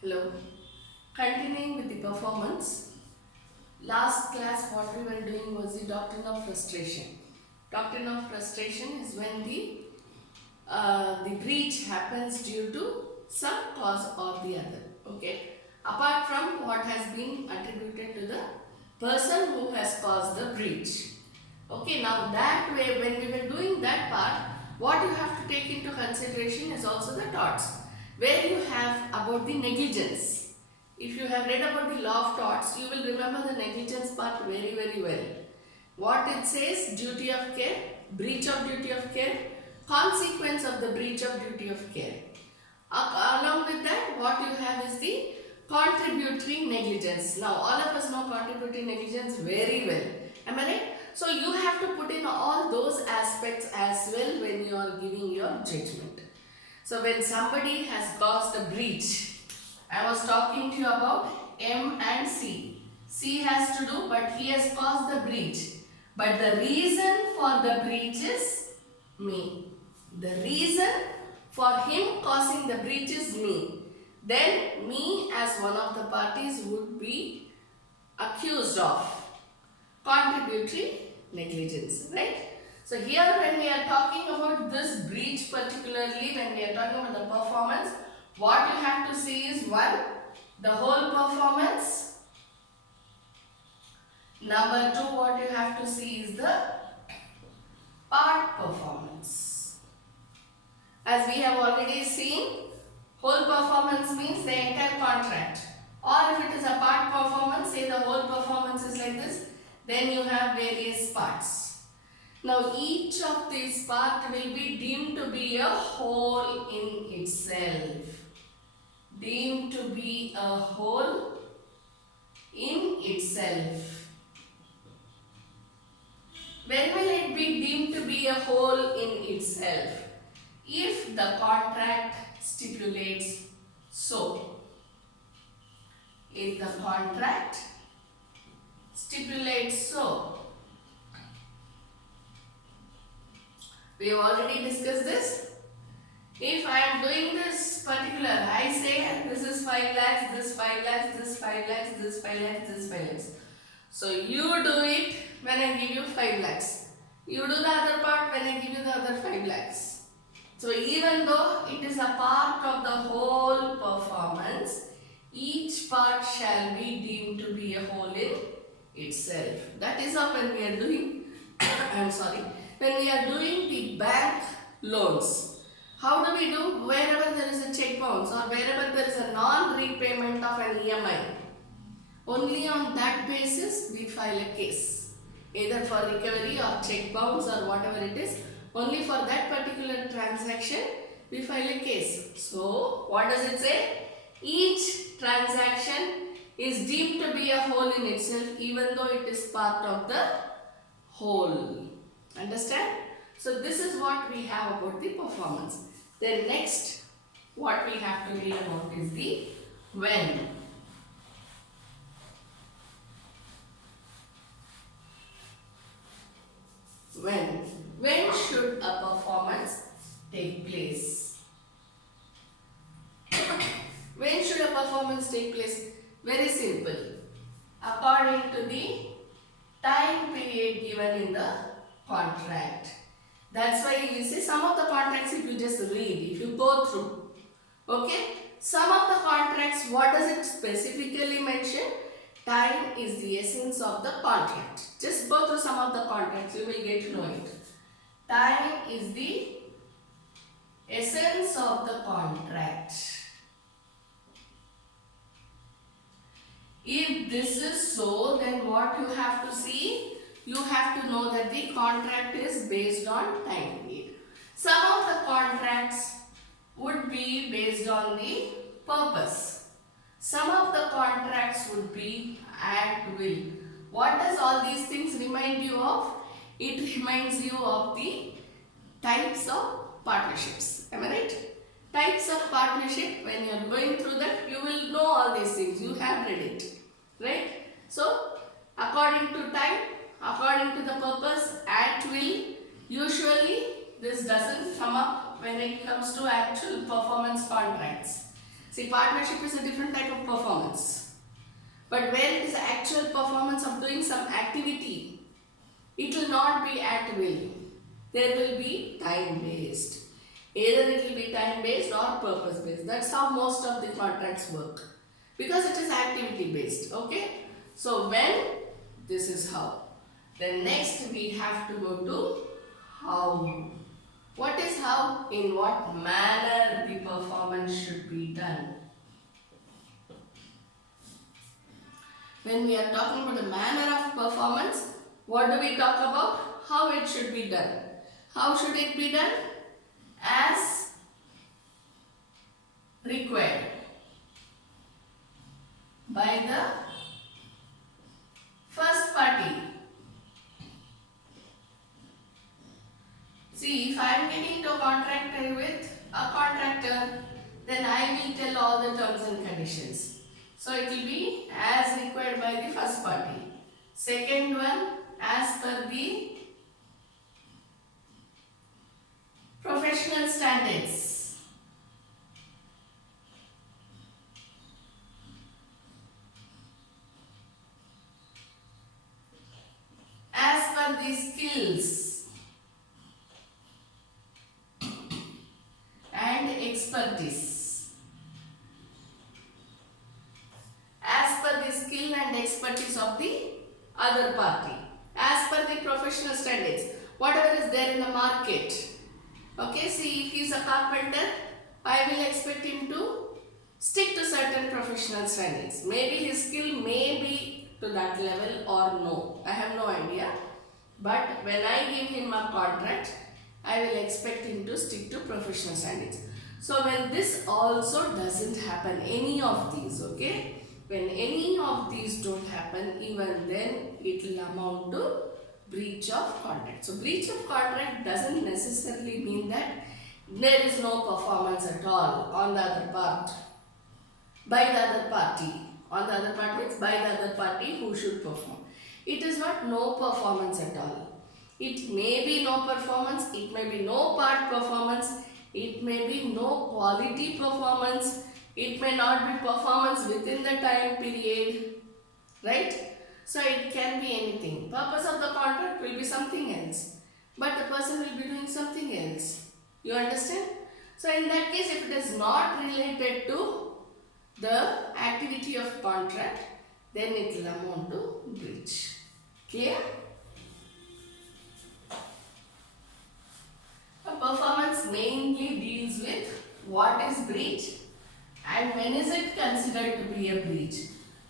Hello. Continuing with the performance. Last class what we were doing was the doctrine of frustration. Doctrine of frustration is when the breach happens due to some cause or the other. Okay. Apart from what has been attributed to the person who has caused the breach. Okay. Now that way when we were doing that part, what you have to take into consideration is also the torts, where you have about the negligence. If you have read about the law of torts, you will remember the negligence part very well. What it says, duty of care, breach of duty of care, consequence of the breach of duty of care. Along with that, what you have is the contributory negligence. Now all of us know contributory negligence very well. Am I right? So you have to put in all those aspects as well when you are giving your judgment. So when somebody has caused a breach, I was talking to you about M and C. C has to do, but he has caused the breach. But the reason for the breach is me. The reason for him causing the breach is me. Then me as one of the parties would be accused of contributory negligence, right? So here when we are talking about this breach particularly, when we are talking about the performance, what you have to see is one, the whole performance. Number two, what you have to see is the part performance. As we have already seen, whole performance means the entire contract. Or if it is a part performance, say the whole performance is like this, then you have various parts. Now each of these parts will be deemed to be a whole in itself. Deemed to be a whole in itself. When will it be deemed to be a whole in itself? If the contract stipulates so. If the contract stipulates so. We have already discussed this. If I am doing this particular, I say this is 5 lakhs, this 5 lakhs, this 5 lakhs, this 5 lakhs, this 5 lakhs. So you do it when I give you 5 lakhs. You do the other part when I give you the other 5 lakhs. So even though it is a part of the whole performance, each part shall be deemed to be a whole in itself. That is how when we are doing, when we are doing the bank loans. How do we do? Wherever there is a check bounce or wherever there is a non-repayment of an EMI, only on that basis we file a case. Either for recovery or check bounce or whatever it is, only for that particular transaction we file a case. So what does it say? Each transaction is deemed to be a whole in itself even though it is part of the whole. Understand? So this is what we have about the performance. Then next, what we have to read about is the when. When should a performance take place? When should a performance take place? Very simple. According to the time period given in the contract. That's why you see some of the contracts, if you just read, if you go through, okay, some of the contracts, what does it specifically mention? Time is the essence of the contract. Just go through some of the contracts, you will get to know it. Time is the essence of the contract. If this is so, then what you have to see? You have to know that the contract is based on time period. Some of the contracts would be based on the purpose. Some of the contracts would be at will. What does all these things remind you of? It reminds you of the types of partnerships. Am I right? Types of partnership, when you are going through that, you will know all these things. You have read it. Right? So, according to time, according to the purpose, at will, usually this doesn't come up when it comes to actual performance contracts. See, partnership is a different type of performance. But where it is actual performance of doing some activity, it will not be at will. There will be time based. Either it will be time based or purpose based. That's how most of the contracts work. Because it is activity based. Okay. So when, this is how. Then next we have to go to how. What is how? In what manner the performance should be done. When we are talking about the manner of performance, what do we talk about? How it should be done. How should it be done? As required by the first party. See, if I am getting into a contract with a contractor, then I will tell all the terms and conditions. So it will be as required by the first party. Second one, as per the professional standards. As per the skills and expertise. As per the skill and expertise of the other party. As per the professional standards. Whatever is there in the market. Okay, see, if he is a carpenter, I will expect him to stick to certain professional standards. Maybe his skill may be to that level or no. I have no idea. But when I give him a contract, I will expect him to stick to professional standards. So when this also doesn't happen, any of these, okay? When any of these don't happen, even then it will amount to breach of contract. So breach of contract doesn't necessarily mean that there is no performance at all on the other part, by the other party. On the other part means by the other party who should perform. It is not no performance at all. It may be no performance, it may be no part performance, it may be no quality performance, it may not be performance within the time period, right? So it can be anything. Purpose of the contract will be something else, but the person will be doing something else. You understand? So in that case, if it is not related to the activity of contract, then it will amount to breach. Clear? A performance mainly deals with what is breach and when is it considered to be a breach.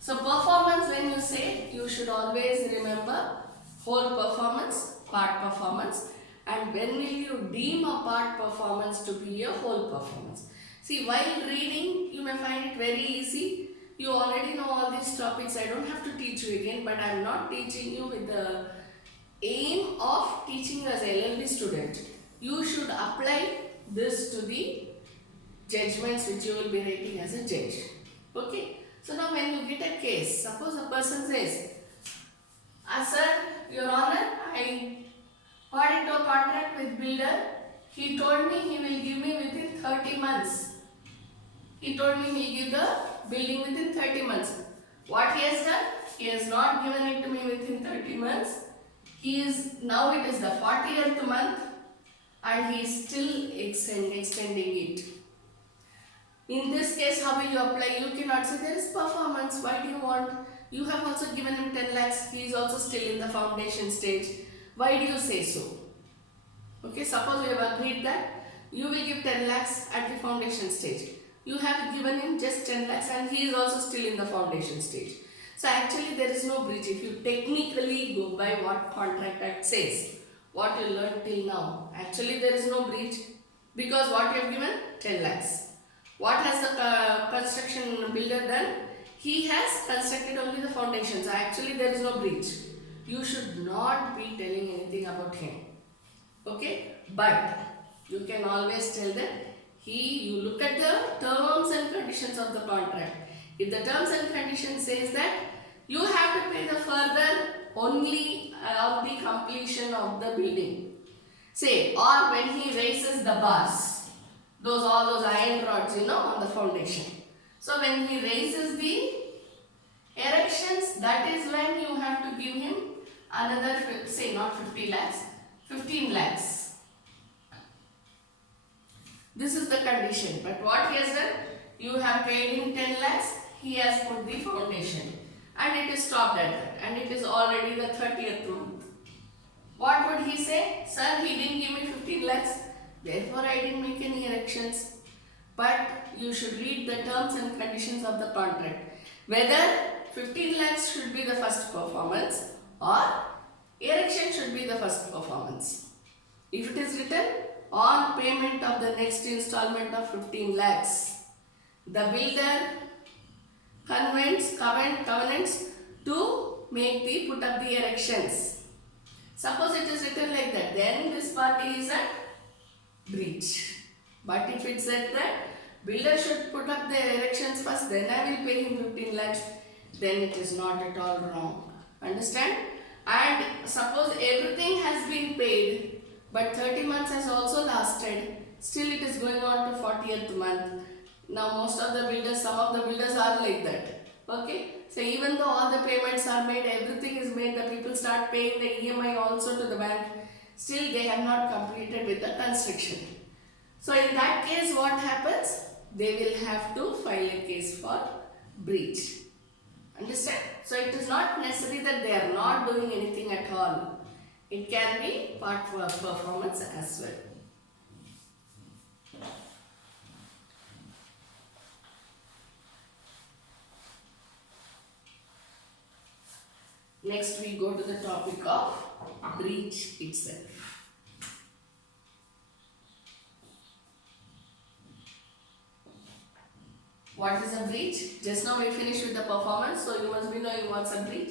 So performance, when you say, you should always remember whole performance, part performance, and when will you deem a part performance to be a whole performance. See, while reading, you may find it very easy. You already know all these topics. I don't have to teach you again, but I am not teaching you with the aim of teaching you as an LLB student. You should apply this to the judgments which you will be writing as a judge. Okay. So now when you get a case, suppose a person says, sir, your honor, I got into a contract with builder. He told me he will give me within 30 months. He told me he will give the building within 30 months. What he has done? He has not given it to me within 30 months. Now it is the 40th month and he is still extending it. In this case, how will you apply? You cannot say there is performance. Why do you want? You have also given him 10 lakhs. He is also still in the foundation stage. Why do you say so? Okay, suppose we have agreed that you will give 10 lakhs at the foundation stage. You have given him just 10 lakhs and he is also still in the foundation stage. So actually there is no breach if you technically go by what Contract Act says. What you learned till now. Actually there is no breach because what you have given? 10 lakhs. What has the construction builder done? He has constructed only the foundation. So actually there is no breach. You should not be telling anything about him. Okay? But you can always tell that you look at the terms and conditions of the contract. If the terms and conditions says that you have to pay the further only on the completion of the building. Say, or when he raises the bars. All those iron rods, on the foundation. So when he raises the erections, that is when you have to give him another, say not 50 lakhs, 15 lakhs. This is the condition. But what he has done? You have paid him 10 lakhs, he has put the foundation. And it is stopped at that. And it is already the 30th month. What would he say? Sir, he didn't give me 15 lakhs. Therefore, I didn't make any erections. But you should read the terms and conditions of the contract. Whether 15 lakhs should be the first performance or erection should be the first performance. If it is written on payment of the next installment of 15 lakhs, the builder covenants to make the put up the erections. Suppose it is written like that, then this party is at breach. But if it said that builder should put up the erections first, then I will pay him 15 lakhs, then it is not at all wrong. Understand? And suppose everything has been paid, but 30 months has also lasted, still it is going on to 40th month. Now most of the builders, some of the builders are like that. Okay? So even though all the payments are made, everything is made, the people start paying the EMI also to the bank, still they have not completed with the construction. So in that case what happens? They will have to file a case for breach. Understand? So it is not necessary that they are not doing anything at all. It can be part of performance as well. Next we go to the topic of breach itself. What is a breach? Just now we finished with the performance, so you must be knowing what's a breach.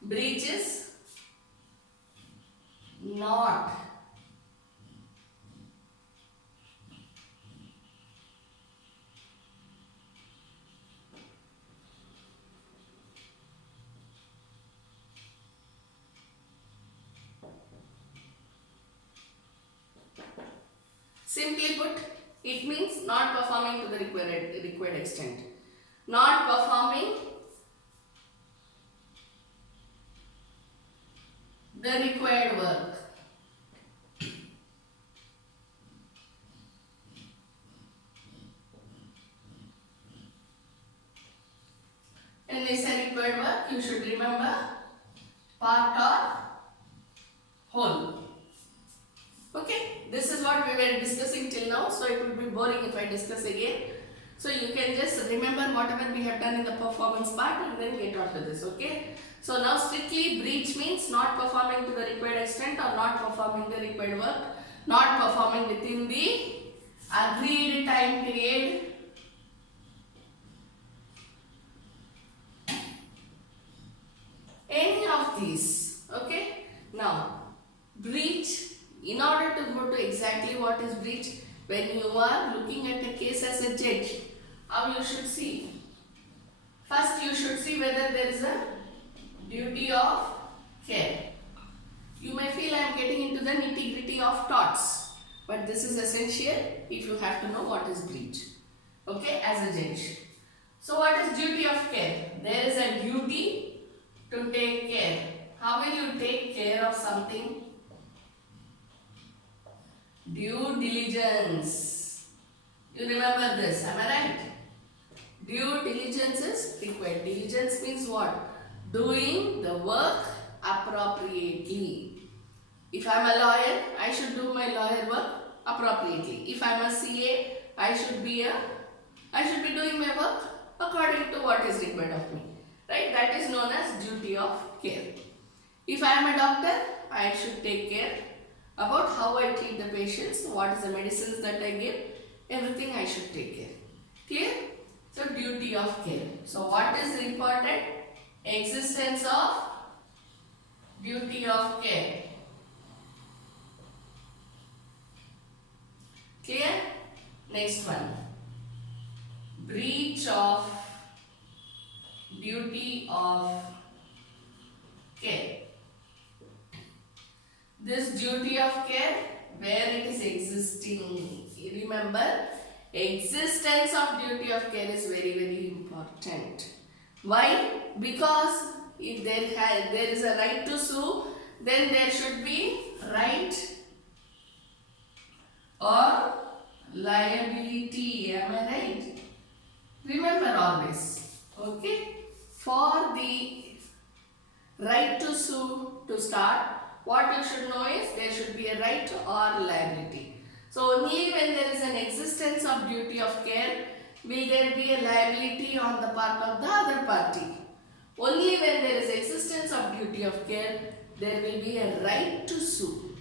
Breach is not simply put, it means not performing to the required extent. Not performing the required work. When we say required work, you should remember part or whole. Okay, this is what we were discussing till now, so it would be boring if I discuss again. So you can just remember whatever we have done in the performance part and then get on to this, okay? So now strictly breach means not performing to the required extent or not performing the required work, not performing within the agreed time period. Any of these, okay? Now, breach. In order to go to exactly what is breach, when you are looking at a case as a judge, how you should see? First you should see whether there is a duty of care. You may feel I am getting into the nitty-gritty of torts, but this is essential if you have to know what is breach, okay, as a judge. So what is duty of care? There is a duty to take care. How will you take care of something? Due diligence. You remember this, am I right? Due diligence is required. Diligence means what? Doing the work appropriately. If I am a lawyer, I should do my lawyer work appropriately. If I am a CA, I should be doing my work according to what is required of me. Right? That is known as duty of care. If I am a doctor, I should take care about how I treat the patients, what is the medicines that I give, everything I should take care. Clear? So duty of care. So what is important? Existence of duty of care. Clear? Next one. Breach of duty of care. This duty of care, where it is existing. Remember, existence of duty of care is very, very important. Why? Because if there is a right to sue, then there should be right or liability. Am I right? Remember always. Okay? For the right to sue to start, what you should know is there should be a right or liability. So only when there is an existence of duty of care will there be a liability on the part of the other party. Only when there is existence of duty of care there will be a right to sue.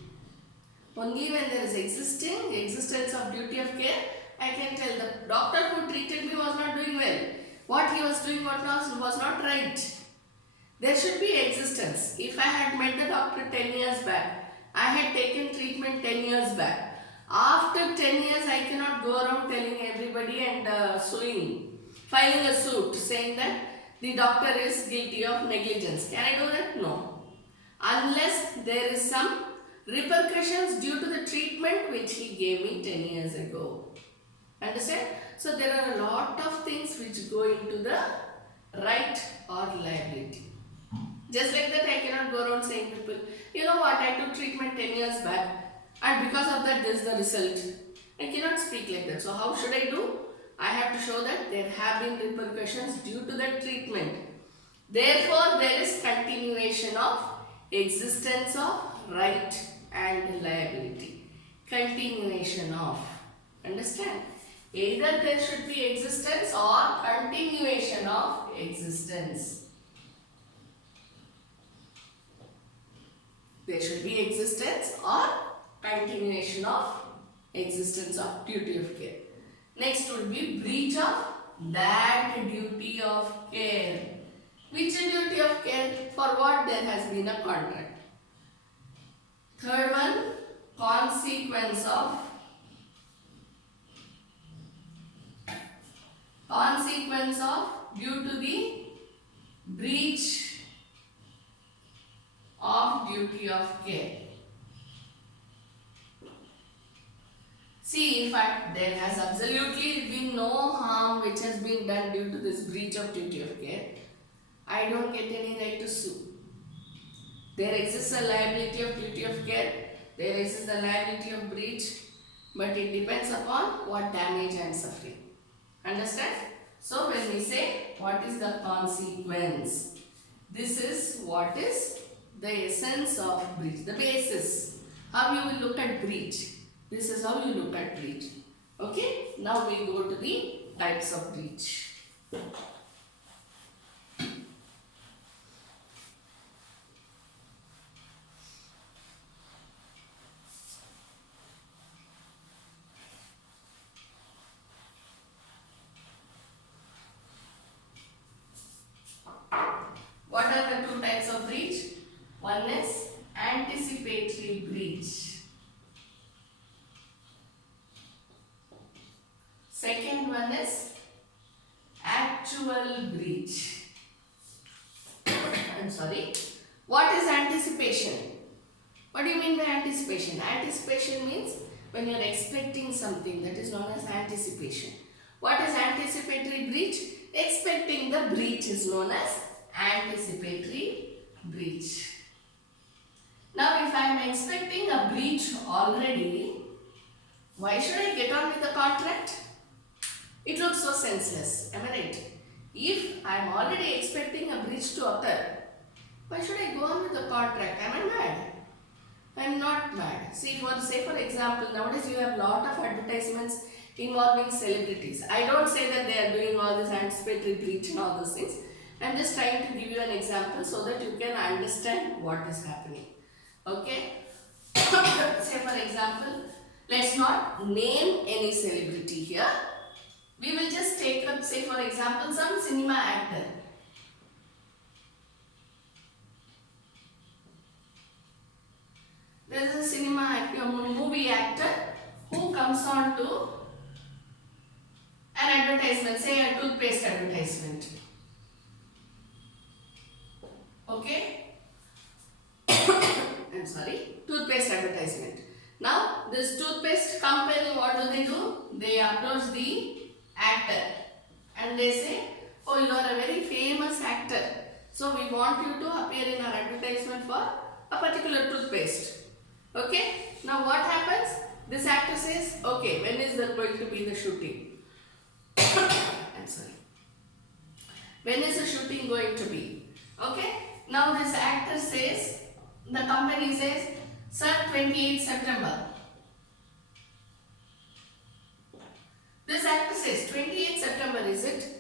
Only when there is existence of duty of care, I can tell the doctor who treated me was not doing well. What he was doing was not right. There should be existence. If I had met the doctor 10 years back, I had taken treatment 10 years back. After 10 years, I cannot go around telling everybody and filing a suit saying that the doctor is guilty of negligence. Can I do that? No. Unless there is some repercussions due to the treatment which he gave me 10 years ago. Understand? So there are a lot of things which go into the right or liability. Just like that, I cannot go around saying people, you know what, I took treatment 10 years back and because of that this is the result. I cannot speak like that. So how should I do? I have to show that there have been repercussions due to that treatment. Therefore, there is continuation of existence of right and liability. Continuation of. Understand? Either there should be existence or continuation of existence. There should be existence or continuation of existence of duty of care. Next would be breach of that duty of care. Which duty of care? For what there has been a contract. Third one, consequence of due to the breach of duty of care. See, in fact, there has absolutely been no harm which has been done due to this breach of duty of care. I don't get any right to sue. There exists a liability of duty of care. There exists a liability of breach. But it depends upon what damage I am suffering. Understand? So, when we say what is the consequence, this is what is the essence of breach, the basis. How you will look at breach. This is how you look at breach. Okay? Now we go to the types of breach. What are the two types of breach? One is anticipatory breach. Second one is actual breach. I'm sorry. What is anticipation? What do you mean by anticipation? Anticipation means when you are expecting something, that is known as anticipation. What is anticipatory breach? Expecting the breach is known as anticipatory breach. Now if I am expecting a breach already, why should I get on with the contract? It looks so senseless, am I right? If I am already expecting a breach to occur, why should I go on with the contract? Am I mad? I am not mad. See, say for example, nowadays you have lot of advertisements involving celebrities. I don't say that they are doing all this anticipatory breach and all those things. I am just trying to give you an example so that you can understand what is happening. Okay? Say for example, let's not name any celebrity here. We will just take up, say for example, some cinema actor. There is a cinema actor, movie actor who comes on to an advertisement, say a toothpaste advertisement. Okay? I'm sorry, toothpaste advertisement. Now, this toothpaste company, what do? They approach the actor and they say, oh, So you are a very famous actor. So we want you to appear in our advertisement for a particular toothpaste. Okay. Now what happens? This actor says, okay, when is there going to be the shooting? I'm sorry. When is the shooting going to be? Okay. Now this actor says, the company says, sir, 28th September. This actor says, 28th September is it?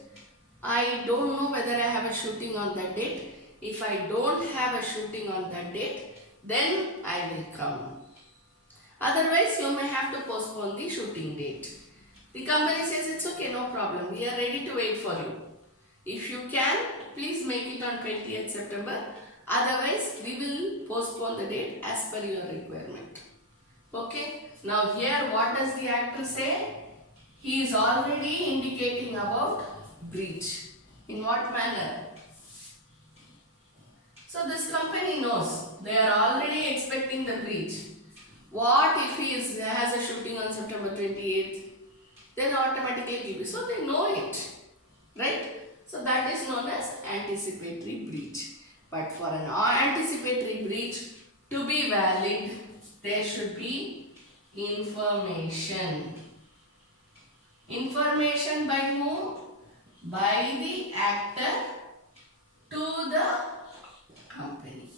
I don't know whether I have a shooting on that date. If I don't have a shooting on that date, then I will come. Otherwise, you may have to postpone the shooting date. The company says it's okay, no problem. We are ready to wait for you. If you can, please make it on 20th September. Otherwise, we will postpone the date as per your requirement. Okay. Now here, what does the actor say? He is already indicating about breach. In what manner? So this company knows. They are already expecting the breach. What if he has a shooting on September 28th? Then automatically give it. So they know it. Right? So that is known as anticipatory breach. But for an anticipatory breach to be valid, there should be information. Information by whom? By the actor to the company.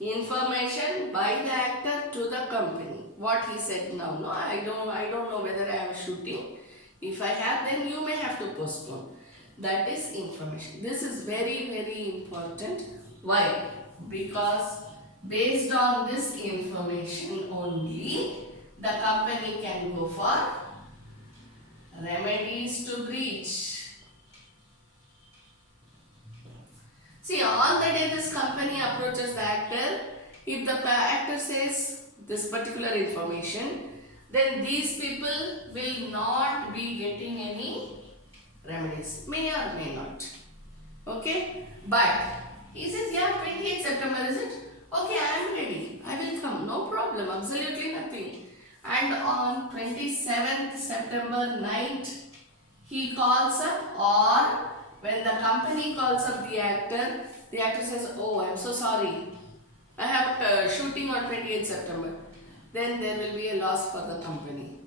Information by the actor to the company. What he said now, no, I don't know whether I have a shooting. If I have, then you may have to postpone. That is information. This is very, very important. Why? Because based on this information only, the company can go for remedies to breach. See, on the day this company approaches the actor, if the actor says this particular information, then these people will not be getting any remedies. May or may not. Okay? But he says, yeah, 28th September is it? Okay, I am ready. I will come. No problem. Absolutely nothing. And on 27th September night, he calls up, or when the company calls up the actor says, oh, I am so sorry. I have a shooting on 28th September. Then there will be a loss for the company.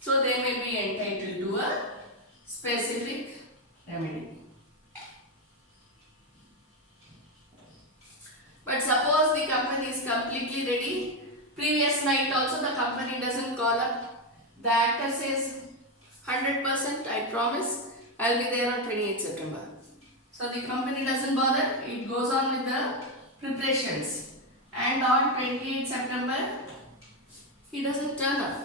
So they may be entitled to a specific remedy. But suppose the company is completely ready. Previous night also the company doesn't call up. The actor says 100% I promise I will be there on 28th September. So the company doesn't bother. It goes on with the preparations. And on 28th September he doesn't turn up.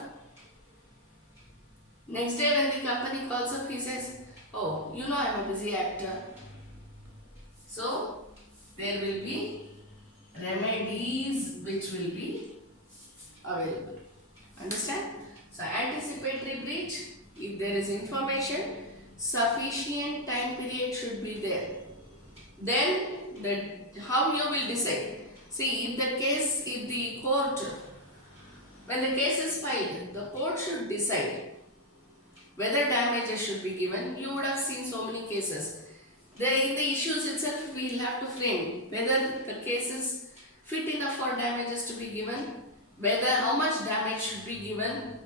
Next day when the company calls up, he says, oh, you know I am a busy actor. So there will be remedies which will be available. Understand? So anticipatory breach, if there is information, sufficient time period should be there. Then how you will decide? See, if the court, when the case is filed, the court should decide whether damages should be given. You would have seen so many cases. In the issues itself, we will have to frame whether the case is fit enough for damages to be given, whether how much damage should be given,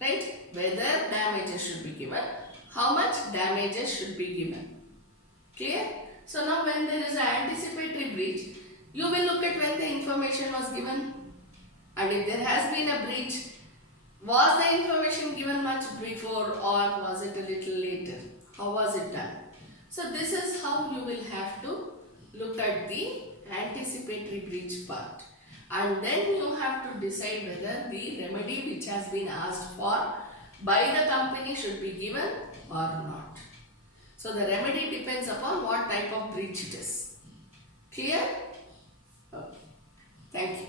right? Whether damages should be given, how much damages should be given. Clear? So now when there is an anticipatory breach, you will look at when the information was given, and if there has been a breach, was the information given much before or was it a little later? How was it done? So this is how you will have to look at the anticipatory breach part. And then you have to decide whether the remedy which has been asked for by the company should be given or not. So the remedy depends upon what type of breach it is. Clear? Okay. Thank you.